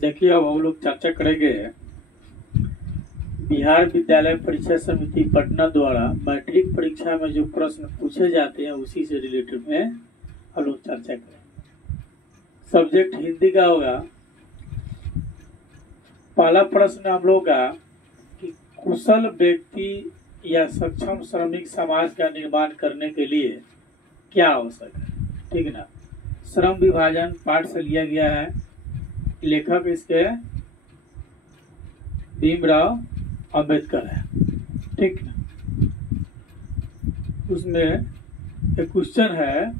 देखिए, अब हम लोग चर्चा करेंगे बिहार विद्यालय परीक्षा समिति पटना द्वारा मैट्रिक परीक्षा में जो प्रश्न पूछे जाते हैं उसी से रिलेटेड में हम लोग चर्चा करेंगे। सब्जेक्ट हिंदी का होगा। पहला प्रश्न हम लोग का कि कुशल व्यक्ति या सक्षम श्रमिक समाज का निर्माण करने के लिए क्या आवश्यक है। ठीक है ना। श्रम विभाजन पाठ से लिया गया है। लेखक इसके भीमराव अंबेडकर है। ठीक है। उसमें एक क्वेश्चन है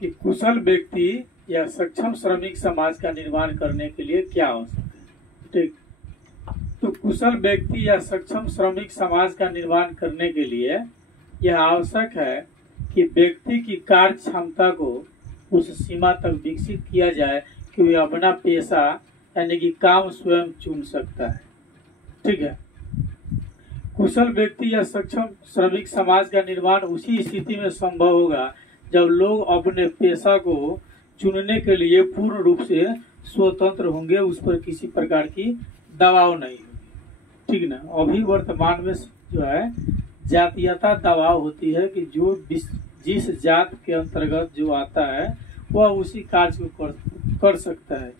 कि कुशल व्यक्ति या सक्षम श्रमिक समाज का निर्माण करने के लिए क्या आवश्यक है। ठीक। तो कुशल व्यक्ति या सक्षम श्रमिक समाज का निर्माण करने के लिए यह आवश्यक है कि व्यक्ति की कार्य क्षमता को उस सीमा तक विकसित किया जाए कि वह अपना पेशा यानी कि काम स्वयं चुन सकता है। ठीक है। कुशल व्यक्ति या सक्षम श्रमिक समाज का निर्माण उसी स्थिति में संभव होगा जब लोग अपने पेशा को चुनने के लिए पूर्ण रूप से स्वतंत्र होंगे, उस पर किसी प्रकार की दबाव नहीं होगी। ठीक ना। अभी वर्तमान में जो है जातीयता दबाव होती है कि जो जिस जात के अंतर्गत जो आता है वह उसी कार्य को कर सकता है।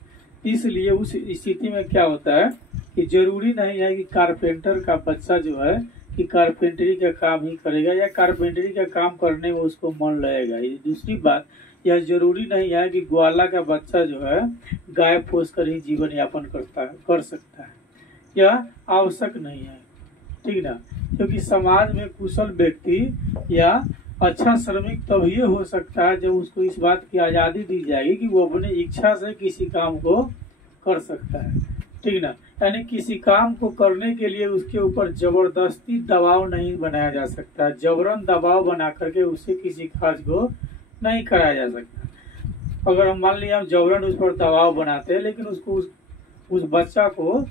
इसलिए उस स्थिति में क्या होता है कि जरूरी नहीं है कि कारपेंटर का बच्चा जो है कि कारपेंटरी का काम ही करेगा या कारपेंटरी का काम करने में उसको मन लगेगा। ये दूसरी बात, यह जरूरी नहीं है कि ग्वाला का बच्चा जो है गाय पोस कर ही जीवन यापन कर सकता है। यह आवश्यक नहीं है। ठीक ना। क्योंकि समाज में कुशल व्यक्ति या अच्छा श्रमिक तभी हो सकता है जब उसको इस बात की आज़ादी दी जाएगी कि वो अपनी इच्छा से किसी काम को कर सकता है। ठीक ना। यानी किसी काम को करने के लिए उसके ऊपर जबरदस्ती दबाव नहीं बनाया जा सकता। जबरन दबाव बना करके उससे किसी कार्य को नहीं कराया जा सकता। अगर हम मान लिया हम जबरन उस पर दबाव बनाते हैं लेकिन उसको उस बच्चा को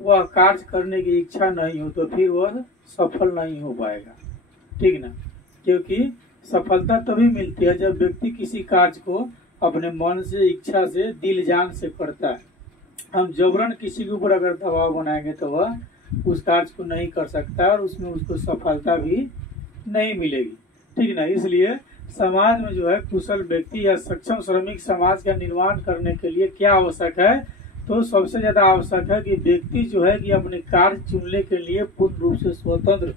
वह कार्य करने की इच्छा नहीं हो तो फिर वह सफल नहीं हो पाएगा। ठीक ना। क्योंकि सफलता तभी मिलती है जब व्यक्ति किसी कार्य को अपने मन से, इच्छा से, दिल जान से करता है। हम जबरन किसी के ऊपर अगर दबाव बनाएंगे तो वह उस कार्य को नहीं कर सकता और उसमें उसको सफलता भी नहीं मिलेगी। ठीक ना। इसलिए समाज में जो है कुशल व्यक्ति या सक्षम श्रमिक समाज का निर्माण करने के लिए क्या आवश्यक है, तो सबसे ज्यादा आवश्यक है कि व्यक्ति जो है कि अपने कार्य चुनने के लिए पूर्ण रूप से स्वतंत्र,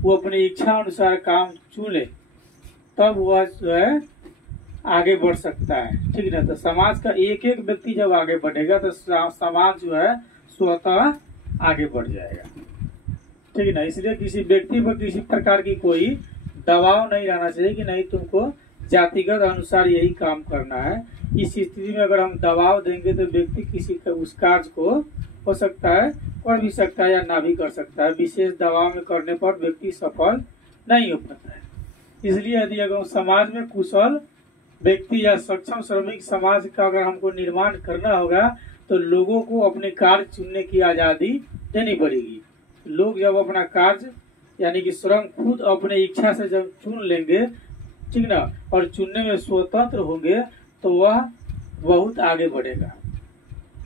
वो अपनी इच्छा अनुसार काम चुन ले, तब वह जो है आगे बढ़ सकता है। ठीक ना। तो समाज का एक एक व्यक्ति जब आगे बढ़ेगा तो समाज जो है स्वतः आगे बढ़ जाएगा। ठीक ना। इसलिए किसी व्यक्ति पर किसी प्रकार की कोई दबाव नहीं रहना चाहिए कि नहीं तुमको जातिगत अनुसार यही काम करना है। इस स्थिति में अगर हम दबाव देंगे तो व्यक्ति किसी का उस कार्य को हो सकता है कर भी सकता है या ना भी कर सकता है। विशेष दबाव में करने पर व्यक्ति सफल नहीं हो पाता है। इसलिए यदि अगर समाज में कुशल व्यक्ति या सक्षम श्रमिक समाज का अगर हमको निर्माण करना होगा तो लोगों को अपने कार्य चुनने की आज़ादी देनी पड़ेगी। लोग जब अपना कार्य यानी कि श्रम खुद अपने इच्छा से जब चुन लेंगे, ठीक ना, और चुनने में स्वतंत्र होंगे तो वह बहुत आगे बढ़ेगा।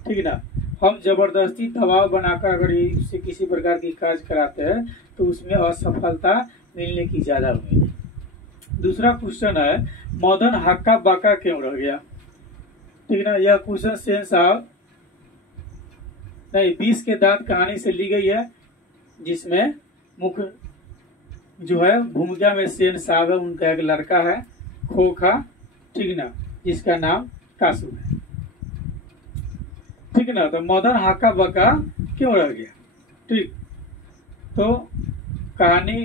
ठीक ना। हम जबरदस्ती दबाव बनाकर अगर इससे किसी प्रकार की कार्य कराते हैं तो उसमें असफलता मिलने की ज्यादा उम्मीद है। दूसरा क्वेश्चन है मदन हक्का बक्का क्यों रह गया। ठीक ना। यह क्वेश्चन सेन साहब नहीं 20 के दांत कहानी से ली गई है, जिसमें मुख्य जो है भूमिका में सेन साहब है, उनका एक लड़का है खोखा, ठीक ना, जिसका नाम कासू है। ठीक ना। तो मदन हक्का बक्का क्यों रह गया। ठीक। तो कहानी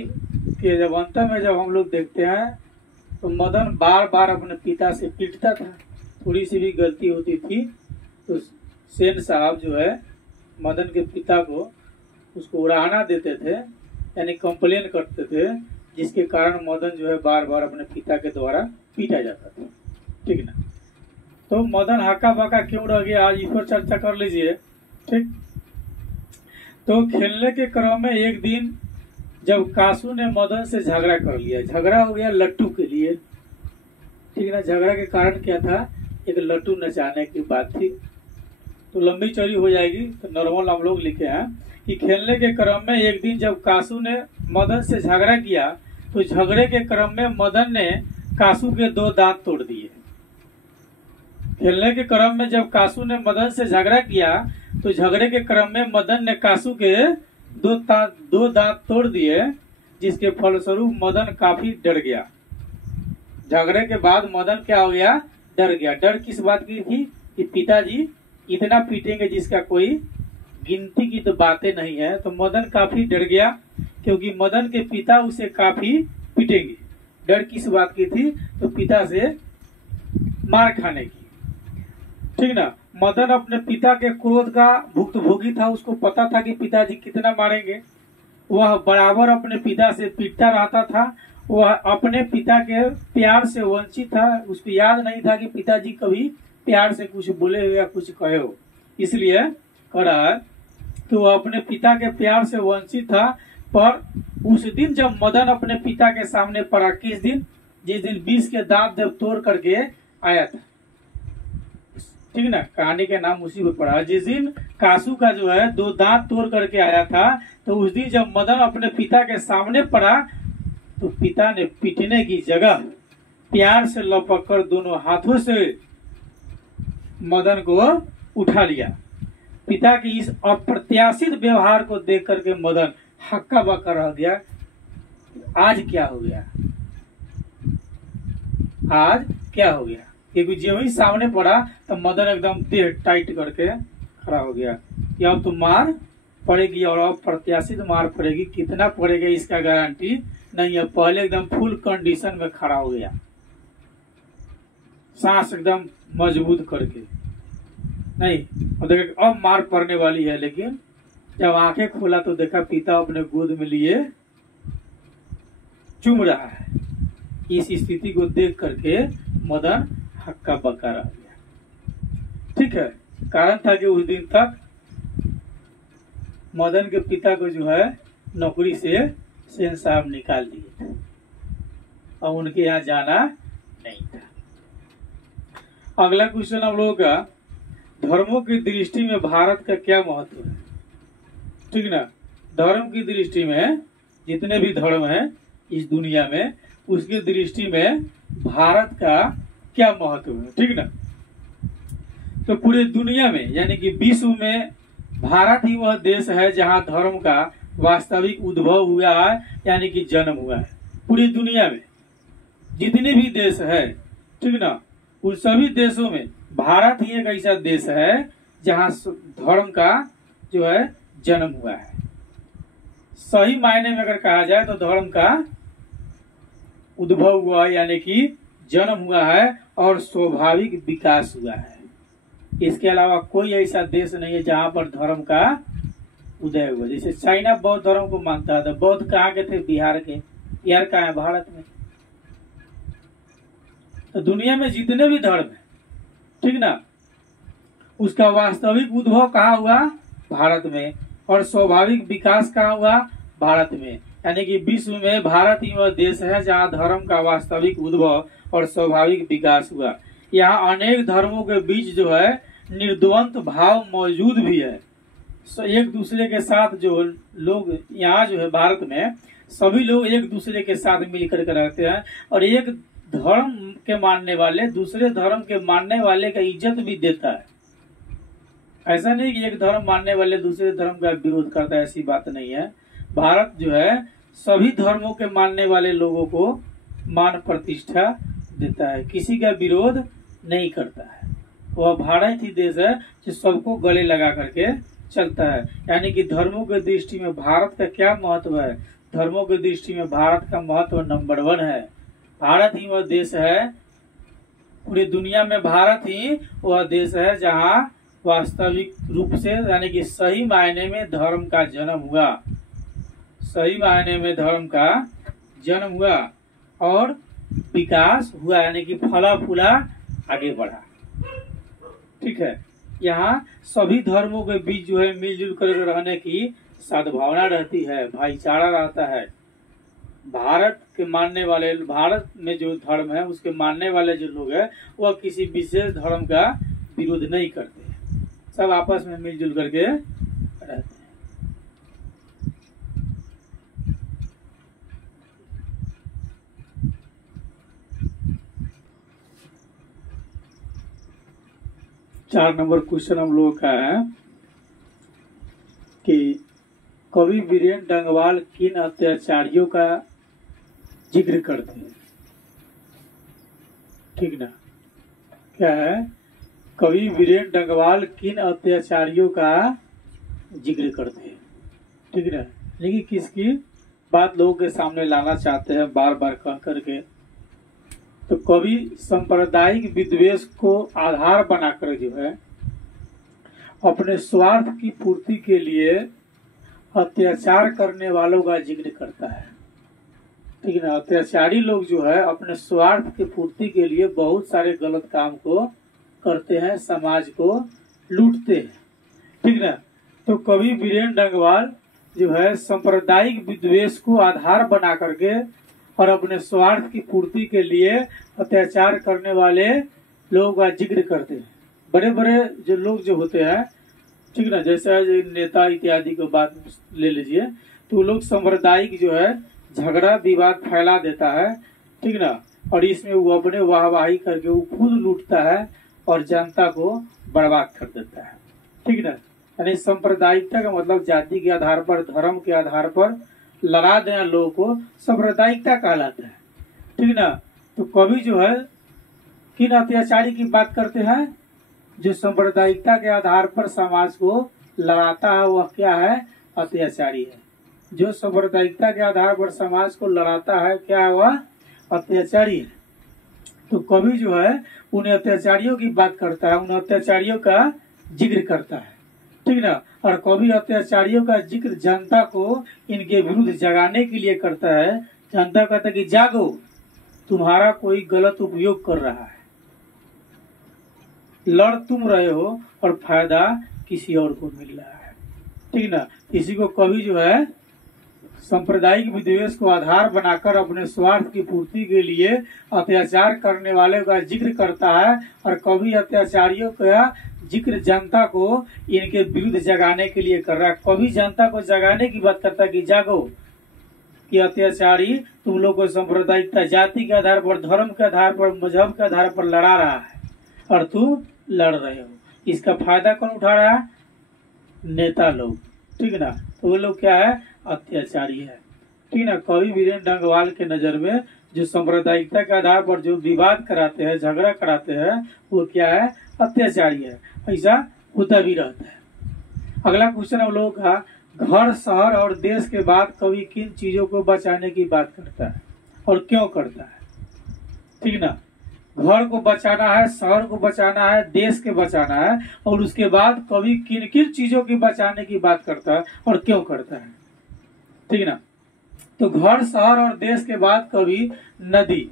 के जब अंत में जब हम लोग देखते हैं तो मदन बार बार अपने पिता से पीटता था। थोड़ी सी भी गलती होती थी तो सेन साहब जो है मदन के पिता को उसको उड़ाना देते थे, यानी कंप्लेन करते थे, जिसके कारण मदन जो है बार बार अपने पिता के द्वारा पीटा जाता था। ठीक ना। तो मदन हक्का बक्का क्यों रह गया, आज इस पर चर्चा कर लीजिए। ठीक। तो खेलने के क्रम में एक दिन जब कासू ने मदन से झगड़ा कर लिया, झगड़ा हो गया लट्टू के लिए। ठीक ना। झगड़ा के कारण क्या था, एक लट्टू नचाने की बात थी। तो लंबी चौड़ी हो जाएगी। तो नॉर्मल हम लोग लिखे हैं कि खेलने के क्रम में एक दिन जब कासू ने मदन से झगड़ा किया तो झगड़े के क्रम में मदन ने कासू के 2 दांत तोड़ दिए। खेलने के क्रम में जब कासू ने मदन से झगड़ा किया तो झगड़े के क्रम में मदन ने कासू के 2 दांत तोड़ दिए, जिसके फलस्वरूप मदन काफी डर गया। झगड़े के बाद मदन क्या हो गया? डर गया। डर किस बात की थी? कि पिताजी इतना पीटेंगे जिसका कोई गिनती की तो बातें नहीं है। तो मदन काफी डर गया क्योंकि मदन के पिता उसे काफी पीटेंगे। डर किस बात की थी? तो पिता से मार खाने की। ठीक ना। मदन अपने पिता के क्रोध का भुक्तभोगी था, उसको पता था कि पिताजी कितना मारेंगे। वह बराबर अपने पिता से पीटता रहता था। वह अपने पिता के प्यार से वंचित था। उसको याद नहीं था कि पिताजी कभी प्यार से कुछ बोले हो या कुछ कहे हो। इसलिए कह रहा है कि वह अपने पिता के प्यार से वंचित था। पर उस दिन जब मदन अपने पिता के सामने पड़ा, किस दिन? जिस दिन 20 के दांत जब तोड़ करके आया था। ठीक ना, कहानी के नाम उसी पे पड़ा। जिस दिन कासू का जो है 2 दांत तोड़ करके आया था, तो उस दिन जब मदन अपने पिता के सामने पड़ा तो पिता ने पीटने की जगह प्यार से लपक कर दोनों हाथों से मदन को उठा लिया। पिता की इस अप्रत्याशित व्यवहार को देख करके मदन हक्का बक्का रह गया। आज क्या हो गया? आज क्या हो गया? क्योंकि जो ही सामने पड़ा तो मदन एकदम देह टाइट करके खड़ा हो गया कि अब तो मार पड़ेगी और अब प्रत्याशित मार पड़ेगी। कितना पड़ेगा इसका गारंटी नहीं है। पहले एकदम फुल कंडीशन में खड़ा हो गया, सांस एकदम मजबूत करके। नहीं, और देखा अब मार पड़ने वाली है। लेकिन जब आंखें खोला तो देखा पिता अपने गोद में लिए चूम रहा है। इस स्थिति को देख करके मदन हक्का बक्का रह गया। ठीक है। कारण था कि उस दिन तक मदन के पिता को जो है नौकरी से सेन साहब निकाल दिए थे और उनके यहाँ जाना नहीं था। अगला क्वेश्चन हम लोगों का, धर्मों की दृष्टि में भारत का क्या महत्व है? ठीक ना। धर्म की दृष्टि में जितने भी धर्म हैं इस दुनिया में, उसकी दृष्टि में भारत का क्या महत्व है? ठीक ना। तो पूरे दुनिया में यानी कि विश्व में भारत ही वह देश है जहां धर्म का वास्तविक उद्भव हुआ है, यानी कि जन्म हुआ है। पूरी दुनिया में जितने भी देश है, ठीक ना, उन सभी देशों में भारत ही एक ऐसा देश है जहां धर्म का जो है जन्म हुआ है। सही मायने में अगर कहा जाए तो धर्म का उद्भव हुआ है, यानी कि जन्म हुआ है और स्वाभाविक विकास हुआ है। इसके अलावा कोई ऐसा देश नहीं है जहां पर धर्म का उदय हुआ। जैसे चाइना बौद्ध धर्म को मानता था। बौद्ध कहाँ के थे? बिहार के। बिहार कहाँ है? भारत में। तो दुनिया में जितने भी धर्म है, ठीक ना, उसका वास्तविक उद्भव कहाँ हुआ? भारत में। और स्वाभाविक विकास कहाँ हुआ? भारत में। यानी कि विश्व में भारत ही वह देश है जहाँ धर्म का वास्तविक उद्भव और स्वाभाविक विकास हुआ। यहाँ अनेक धर्मों के बीच जो है निर्द्वंद भाव मौजूद भी है। एक दूसरे के साथ जो लोग यहाँ जो है भारत में, सभी लोग एक दूसरे के साथ मिलकर के रहते हैं और एक धर्म के मानने वाले दूसरे धर्म के मानने वाले का इज्जत भी देता है। ऐसा नहीं कि एक धर्म मानने वाले दूसरे धर्म का विरोध करता है, ऐसी बात नहीं है। भारत जो है सभी धर्मों के मानने वाले लोगों को मान प्रतिष्ठा देता है, किसी का विरोध नहीं करता है। वह भारत ही देश है जो सबको गले लगा करके चलता है। यानी कि धर्मों के दृष्टि में भारत का क्या महत्व है? धर्मों की दृष्टि में भारत का महत्व नंबर 1 है। भारत ही वह देश है, पूरी दुनिया में भारत ही वह देश है जहाँ वास्तविक रूप से यानी कि सही मायने में धर्म का जन्म हुआ। सही मायने में धर्म का जन्म हुआ और विकास हुआ, यानी कि फला फूला आगे बढ़ा। ठीक है। यहाँ सभी धर्मों के बीच जो है मिलजुल कर रहने की सद्भावना रहती है, भाईचारा रहता है। भारत के मानने वाले, भारत में जो धर्म है उसके मानने वाले जो लोग हैं वह किसी विशेष धर्म का विरोध नहीं करते हैं। सब आपस में मिलजुल करके रहते हैं। चार नंबर क्वेश्चन हम लोगों का है कि कवि वीरेंद्र डंगवाल किन अत्याचारियों का जिक्र करते हैं। ठीक ना, क्या है, कवि वीरेंद्र डंगवाल किन अत्याचारियों का जिक्र करते हैं। ठीक ना, लेकिन किसकी बात लोगों के सामने लाना चाहते हैं बार बार कह करके। तो कवि सांप्रदायिक विद्वेष को आधार बनाकर जो है अपने स्वार्थ की पूर्ति के लिए अत्याचार करने वालों का जिक्र करता है। ठीक ना, अत्याचारी लोग जो है अपने स्वार्थ की पूर्ति के लिए बहुत सारे गलत काम को करते हैं, समाज को लूटते हैं। ठीक ना, तो कवि वीरेंद्र डंगवाल जो है सांप्रदायिक विद्वेष को आधार बना करके और अपने स्वार्थ की पूर्ति के लिए अत्याचार करने वाले लोगों का जिक्र करते हैं। बड़े बड़े जो लोग जो होते हैं, ठीक ना, जैसे नेता इत्यादि को बात ले लीजिए, तो वो लोग सांप्रदायिक जो है झगड़ा विवाद फैला देता है। ठीक ना, और इसमें वो अपने वाहवाही करके वो खुद लूटता है और जनता को बर्बाद कर देता है। ठीक ना, यानी सांप्रदायिकता का मतलब जाति के आधार पर, धर्म के आधार पर लड़ा देना लोगों को सांप्रदायिकता कहलाता है। ठीक ना, तो कवि जो है किन अत्याचारी की बात करते हैं, जो सांप्रदायिकता के आधार पर समाज को लड़ाता है वह क्या है, अत्याचारी है। जो सांप्रदायिकता के आधार पर समाज को लड़ाता है क्या है, वह अत्याचारी है। तो कवि जो है उन अत्याचारियों की बात करता है, उन अत्याचारियों का जिक्र करता है। ठीक ना, और कवि अत्याचारियों का जिक्र जनता को इनके विरुद्ध जगाने के लिए करता है। जनता कहता है कि जागो, तुम्हारा कोई गलत उपयोग कर रहा है, लड़ तुम रहे हो और फायदा किसी और को मिल रहा है। ठीक ना, किसी को कवि जो है सांप्रदायिक विद्वेष को आधार बनाकर अपने स्वार्थ की पूर्ति के लिए अत्याचार करने वाले का जिक्र करता है, और कवि अत्याचारियों का जिक्र जनता को इनके विरुद्ध जगाने के लिए कर रहा है। कवि जनता को जगाने की बात करता है कि जागो, कि अत्याचारी तुम लोग को सांप्रदायिकता, जाति के आधार पर, धर्म के आधार पर, मजहब के आधार पर लड़ा रहा है और तुम लड़ रहे हो। इसका फायदा कौन उठा रहा है, नेता लोग। ठीक ना, तो वो लोग क्या है, अत्याचारी है। ठीक ना, कवि वीरेंद्र डंगवाल के नजर में जो सांप्रदायिकता के आधार पर जो विवाद कराते हैं, झगड़ा कराते हैं, वो क्या है, अत्याचारी है। ऐसा होता भी रहता है। अगला क्वेश्चन हम लोगों का, घर, शहर और देश के बाद कवि किन चीजों को बचाने की बात करता है और क्यों करता है। ठीक ना, घर को बचाना है, शहर को बचाना है, देश के बचाना है, और उसके बाद कवि किन किन चीजों की बचाने की बात करता है और क्यों करता है। ठीक ना, तो घर, शहर और देश के बाद कवि नदी,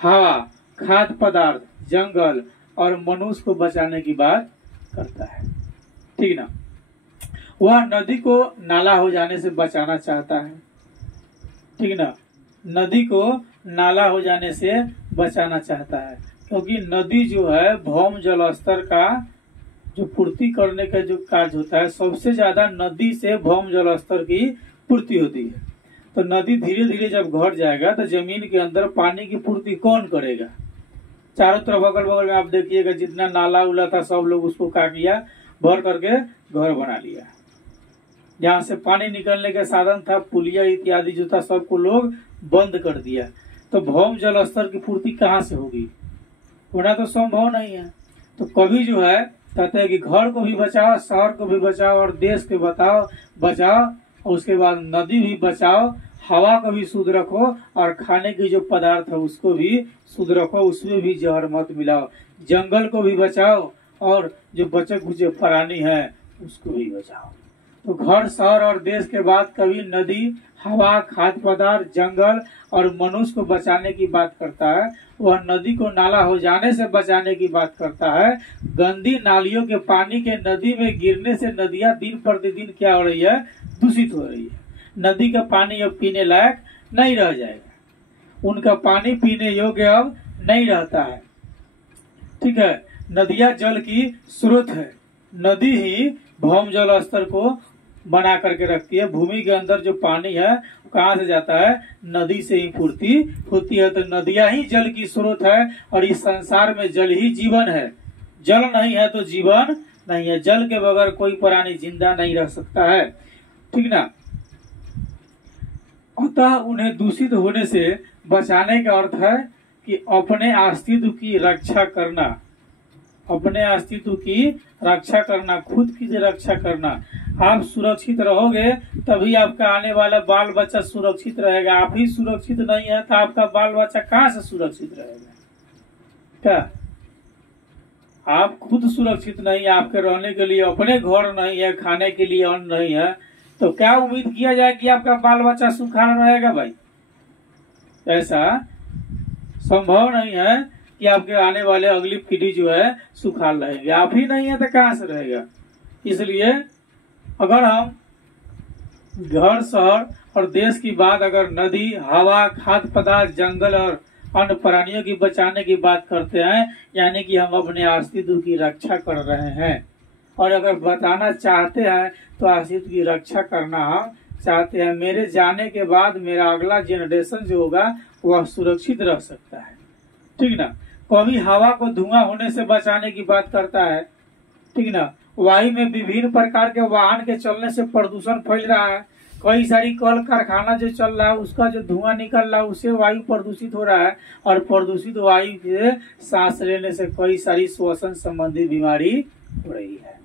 हवा, खाद्य पदार्थ, जंगल और मनुष्य को बचाने की बात करता है। ठीक ना, वह नदी को नाला हो जाने से बचाना चाहता है। ठीक ना, नदी को नाला हो जाने से बचाना चाहता है, क्योंकि नदी जो है भौम जल स्तर का जो पूर्ति करने का जो कार्य होता है, सबसे ज्यादा नदी से भौम जल स्तर की पूर्ति होती है। तो नदी धीरे धीरे जब घट जाएगा तो जमीन के अंदर पानी की पूर्ति कौन करेगा। चारों तरफ अगल बगल में आप देखिएगा जितना नाला उला था सब लोग उसको काट लिया, भर करके घर बना लिया। जहाँ से पानी निकलने का साधन था, पुलिया इत्यादि जो था, सबको लोग बंद कर दिया। तो भौम जल स्तर की पूर्ति कहाँ से होगी, होना तो संभव नहीं है। तो कवि जो है कहते हैं कि घर को भी बचाओ, शहर को भी बचाओ और देश को बचाओ, और उसके बाद नदी भी बचाओ, हवा को भी शुद्ध रखो और खाने की जो पदार्थ है उसको भी शुद्ध रखो, उसमें भी जहर मत मिलाओ, जंगल को भी बचाओ और जो बचे खुचे प्राणी है उसको भी बचाओ। तो घर, शहर और देश के बाद कवि नदी, हवा, खाद्य पदार्थ, जंगल और मनुष्य को बचाने की बात करता है। वह नदी को नाला हो जाने से बचाने की बात करता है। गंदी नालियों के पानी के नदी में गिरने से नदियां दिन प्रतिदिन क्या हो रही है, दूषित हो रही है। नदी का पानी अब पीने लायक नहीं रह जाएगा, उनका पानी पीने योग्य अब नहीं रहता है। ठीक है, नदियां जल की स्रोत है, नदी ही भौम जल स्तर को बना करके रखती है। भूमि के अंदर जो पानी है कहाँ से जाता है? नदी से ही पूर्ति होती है। तो नदियां ही जल की स्रोत है और इस संसार में जल ही जीवन है। जल नहीं है तो जीवन नहीं है। जल के बगैर कोई प्राणी जिंदा नहीं रह सकता है, ठीक ना। अतः उन्हें दूषित होने से बचाने का अर्थ है कि अपने अस्तित्व की रक्षा करना, अपने अस्तित्व की रक्षा करना, खुद की रक्षा करना। आप सुरक्षित रहोगे तभी आपका आने वाला बाल बच्चा सुरक्षित रहेगा। आप ही सुरक्षित नहीं है तो आपका बाल बच्चा कहाँ से सुरक्षित रहेगा? क्या आप खुद सुरक्षित नहीं, आपके रहने के लिए अपने घर नहीं है, खाने के लिए अन्न नहीं है, तो क्या उम्मीद किया जाए कि आपका बाल बच्चा सुखाल रहेगा? भाई ऐसा संभव नहीं है कि आपके आने वाले अगली पीढ़ी जो है सुखाल रहेगी। आप ही नहीं है तो कहाँ से रहेगा? इसलिए अगर हम घर, शहर और देश की बात, अगर नदी, हवा, खाद्य पदार्थ, जंगल और अन्य प्राणियों की बचाने की बात करते हैं, यानी कि हम अपने अस्तित्व की रक्षा कर रहे हैं। और अगर बताना चाहते हैं तो अस्तित्व की रक्षा करना हम चाहते हैं। मेरे जाने के बाद मेरा अगला जनरेशन जो होगा वह सुरक्षित रह सकता है, ठीक ना। कभी हवा को धुआं होने से बचाने की बात करता है, ठीक ना। वायु में विभिन्न प्रकार के वाहन के चलने से प्रदूषण फैल रहा है। कई सारी कल कारखाना जो चल रहा है उसका जो धुआं निकल रहा है उससे वायु प्रदूषित हो रहा है। और प्रदूषित वायु से सांस लेने से कई सारी श्वसन संबंधी बीमारी हो रही है।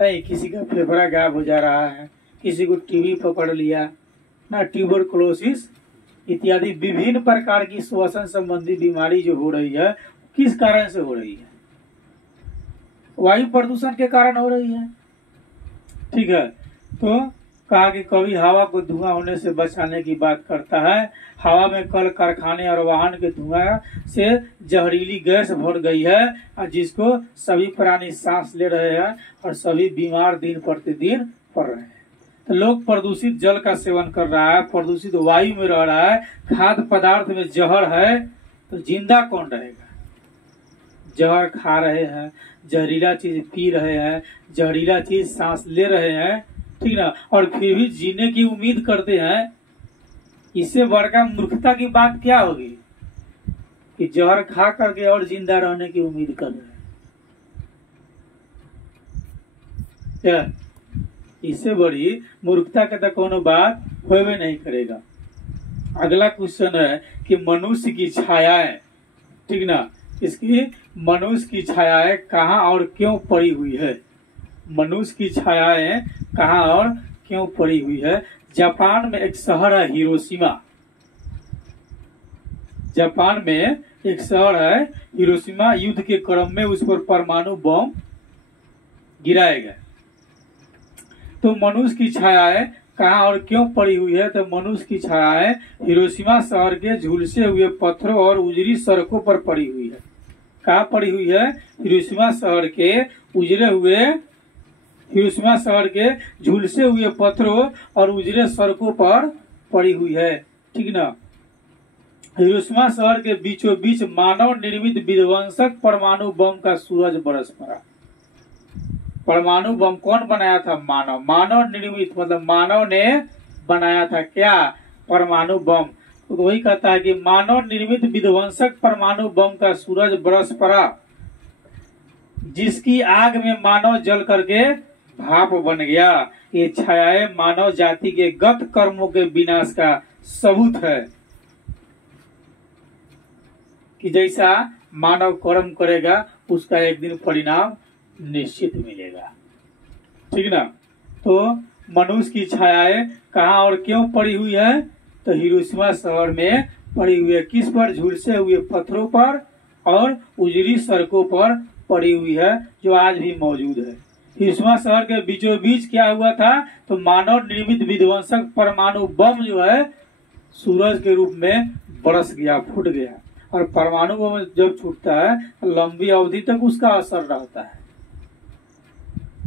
नहीं, किसी का फेफड़ा गायब हो जा रहा है, किसी को टीबी पकड़ लिया ना, ट्यूबरकुलोसिस इत्यादि विभिन्न प्रकार की श्वसन संबंधी बीमारी जो हो रही है, किस कारण से हो रही है? वायु प्रदूषण के कारण हो रही है, ठीक है। तो कहा कि कभी हवा को धुआं होने से बचाने की बात करता है। हवा में कल कारखाने और वाहन के धुआं से जहरीली गैस भर गई है जिसको सभी प्राणी सांस ले रहे हैं और सभी बीमार दिन प्रतिदिन पड़ रहे हैं। तो लोग प्रदूषित जल का सेवन कर रहा है, प्रदूषित वायु में रह रहा है, खाद्य पदार्थ में जहर है, तो जिंदा कौन रहेगा? जहर खा रहे हैं, जहरीला चीज पी रहे हैं, जहरीला चीज सांस ले रहे हैं, ठीक ना, और फिर भी जीने की उम्मीद करते हैं। इससे बढ़कर मूर्खता की बात क्या होगी कि जहर खा करके और जिंदा रहने की उम्मीद कर रहे हैं? क्या इससे बड़ी मूर्खता के तो कोनो बात होवे नहीं करेगा। अगला क्वेश्चन है कि मनुष्य की छायाएं, ठीक ना, इसकी मनुष्य की छायाएं कहाँ और क्यों पड़ी हुई है? मनुष्य की छायाएं कहाँ और क्यों पड़ी हुई है? जापान में एक शहर है हिरोशिमा। जापान में एक शहर है हिरोशिमा। युद्ध के क्रम में उस पर परमाणु बम गिराया गया। तो मनुष्य की छायाएं कहाँ और क्यों पड़ी हुई है? तो मनुष्य की छायाएं हिरोशिमा शहर के झुलसे हुए पत्थरों और उजरी सड़कों पर पड़ी हुई है। कहाँ पड़ी हुई है? हिरोशिमा शहर के उजरे हुए, हिरोशिमा शहर के झुलसे हुए पत्थरों और उजरे सड़कों पर पड़ी हुई है, ठीक ना। हिरोशिमा शहर के बीचों बीच मानव निर्मित विध्वंसक परमाणु बम का सूरज बरस पड़ा। परमाणु बम कौन बनाया था? मानव। मानव निर्मित मतलब मानव ने बनाया था क्या? परमाणु बम। तो वही कहता है कि मानव निर्मित विध्वंसक परमाणु बम का सूरज बरस पड़ा, जिसकी आग में मानव जल करके भाप बन गया। ये छायाएं मानव जाति के गत कर्मों के विनाश का सबूत है कि जैसा मानव कर्म करेगा उसका एक दिन परिणाम निश्चित मिलेगा, ठीक ना। तो मनुष्य की छायाएं कहाँ और क्यों पड़ी हुई है? तो हिरोशिमा शहर में पड़ी हुई है। किस पर? झुलसे हुए पत्थरों पर और उजरी सड़कों पर पड़ी हुई है, जो आज भी मौजूद है। हिरोशिमा शहर के बीचों बीच क्या हुआ था? तो मानव निर्मित विध्वंसक परमाणु बम जो है सूरज के रूप में बरस गया, फूट गया। और परमाणु बम जब छूटता है लंबी अवधि तक उसका असर रहता है।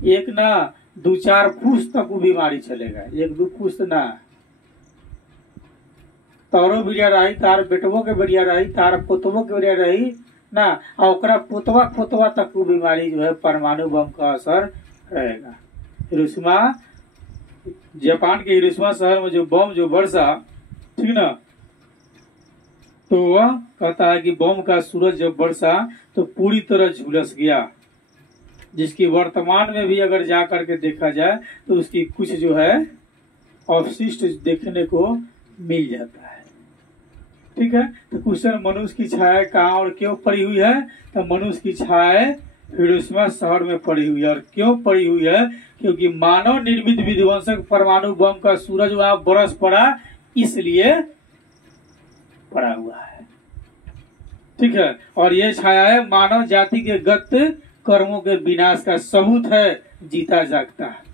एक ना 2-4 पुश्त तक वो बीमारी चलेगा, 1-2 पुश्त ना। तारो बढ़िया रही, तार बेटवो के बढ़िया रही, तार पोतवो के बढ़िया रही ना, और पोतवा तक वो बीमारी जो है परमाणु बम का असर रहेगा। हिरोशिमा, जापान के हिरोशिमा शहर में जो बम जो बरसा, ठीक ना, तो वह कहता है कि बम का सूरज जब बरसा तो पूरी तरह झुलस गया, जिसकी वर्तमान में भी अगर जा करके देखा जाए तो उसकी कुछ जो है अवशिष्ट देखने को मिल जाता है। ठीक है, तो क्वेश्चन मनुष्य की छाया कहाँ और क्यों पड़ी हुई है? तो मनुष्य की छाया हिरोशिमा शहर में पड़ी हुई है। और क्यों पड़ी हुई है? क्योंकि मानव निर्मित विध्वंसक परमाणु बम का सूरज वहां बरस पड़ा, इसलिए पड़ा हुआ है। ठीक है, और ये छाया है मानव जाति के गत कर्मों के विनाश का सबूत है, जीता जागता है।